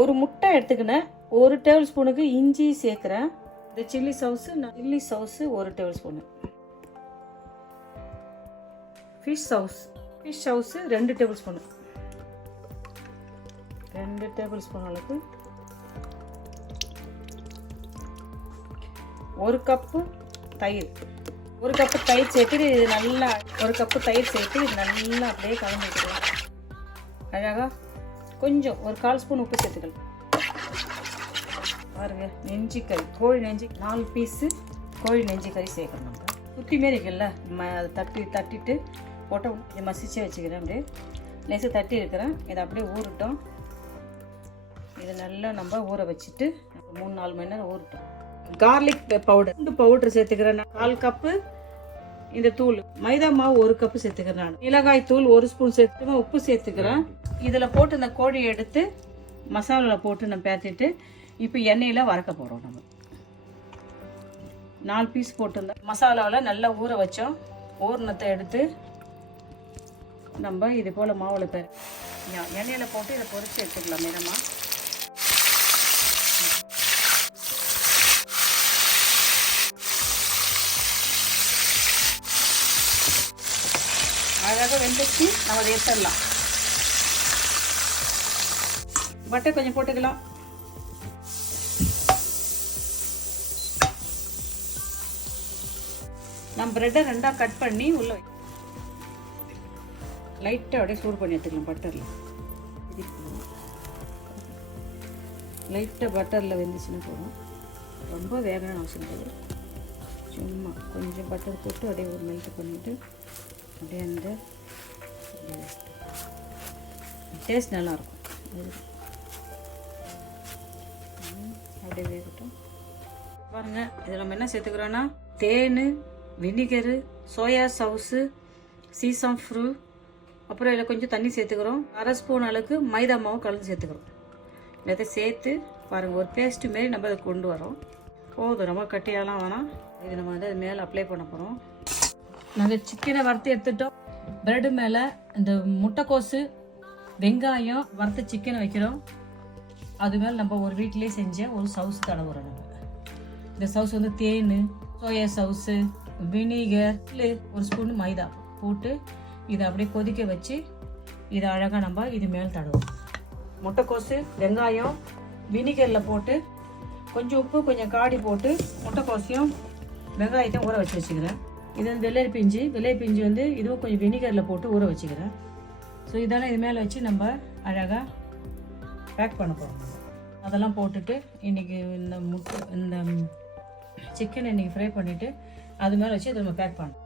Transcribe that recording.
ஒரு முட்டை எடுத்துக்கினேன். 1 டேபிள் ஸ்பூனுக்கு இஞ்சி சேர்க்குறேன். இந்த chilli sauce 1 tablespoon. Fish sauce 2 tablespoon. 2 tablespoon அளவுக்கு. 1 கப்பு தயிர். 1 கப்பு தயிர் சேர்த்து இது நல்லா 1 கப்பு தயிர் சேர்த்து இது நல்லா அப்படியே கலந்து விட்டுக்கலாம். அழகாக கொஞ்சம் ஒரு 1/4 ஸ்பூன் உப்பு சேர்த்துக்கலாம். பாருங்க, நெஞ்சிக்கறி, கோழி நெஞ்சு 4 பீஸு கோழி நெஞ்சிக்கறி சேர்க்கணும். நம்ம குத்தி மாரி இருக்குல்ல, தட்டிட்டு போட்ட இதை மசிச்சு வச்சுக்கிறேன். அப்படியே லேசாக தட்டி இருக்கிறேன். இதை அப்படியே ஊறட்டும். இதை நல்லா நம்ம ஊற வச்சுட்டு 3-4 மணி நேரம் ஊறட்டும். கார்லிக் பவுடர் சேர்த்துக்கிறேன். 1/4 கப்பு இந்த தூள். மைதா மாவு 1 கப்பு சேர்த்துக்கிறேன். நான் மிளகாய் தூள் 1 ஸ்பூன் சேர்த்துக்கிறேன். உப்பு சேர்த்துக்கிறேன். இதில் போட்டு இந்த கோழியை எடுத்து மசாலாவில் போட்டு நம்ம பேத்திட்டு இப்போ எண்ணெயில் வறுக்க போகிறோம். நம்ம 4 பீஸ் போட்டுருந்தோம். மசாலாவில் நல்லா ஊற வச்சோம். ஊறினத்தை எடுத்து நம்ம இது போல் மாவில் எண்ணெயில் போட்டு இதை பொரிச்சு எடுத்துக்கலாம். நேரமாக அழகாக வெந்துச்சு. நம்ம அதை எடுத்துடலாம். பட்டர் கொஞ்சம் போட்டுக்கலாம். நம்ம பிரெட்டை 2ஆக கட் பண்ணி உள்ள லைட்டாக அப்படியே சூடு பண்ணி எடுத்துக்கலாம். பட்டரில் லைட்டாக பட்டரில் வெந்துச்சுன்னு போதும். ரொம்ப வேகணும் அவசியம் இல்லை. சும்மா கொஞ்சம் பட்டர் போட்டு அப்படியே ஒரு மெல்ட் பண்ணிவிட்டு அப்படியே அந்த டேஸ்ட் நல்லாயிருக்கும். அப்படியே வேகட்டும். பாருங்கள், இதில் நம்ம என்ன சேர்த்துக்கிறோன்னா தேன், வினிகரு, சோயா சாஸு, சீசம் ஃப்ரூ, அப்புறம் இதில் கொஞ்சம் தண்ணி சேர்த்துக்கிறோம். 1/2 ஸ்பூன் அளவுக்கு மைதா மாவு கலந்து சேர்த்துக்கிறோம். இதை சேர்த்து பாருங்கள், ஒரு பேஸ்ட்டு மாரி நம்ம அதை கொண்டு வரோம். போதும், ரொம்ப கட்டியாலாம் வேணாம். இது நம்ம வந்து அது மேலே அப்ளை பண்ண போகிறோம். நாங்கள் சிக்கனை வறுத்து எடுத்துட்டோம். பிரெட்டு மேலே இந்த முட்டைக்கோசு, வெங்காயம், வறுத்த சிக்கனை வைக்கிறோம். அது மேலே நம்ம ஒரு வீட்டிலே செஞ்ச ஒரு சவுஸ் தடவுறோம். நம்ம இந்த சவுஸ் வந்து தேன், சோயா சவுஸு, வினிகர், 1 ஸ்பூன் மைதா போட்டு இதை அப்படியே கொதிக்க வச்சு இதை அழகாக நம்ம இது மேலே தடவும். முட்டைக்கோசு, வெங்காயம் வினிகரில் போட்டு கொஞ்சம் உப்பு, கொஞ்சம் காடி போட்டு முட்டைக்கோசையும் வெங்காயத்தையும் ஊற வச்சு வச்சுக்கிறேன். இது வந்து வெள்ளை பிஞ்சு வந்து இதுவும் கொஞ்சம் வினிகரில் போட்டு ஊற வச்சுக்கிறேன். ஸோ இதெல்லாம் இது மேலே வச்சு நம்ம அழகாக பேக் பண்ண போகிறோம். அதெல்லாம் போட்டுட்டு இன்றைக்கி இந்த சிக்கனை இன்றைக்கி ஃப்ரை பண்ணிவிட்டு அது மேலே வச்சு அதை நம்ம பேக் பண்ணோம்.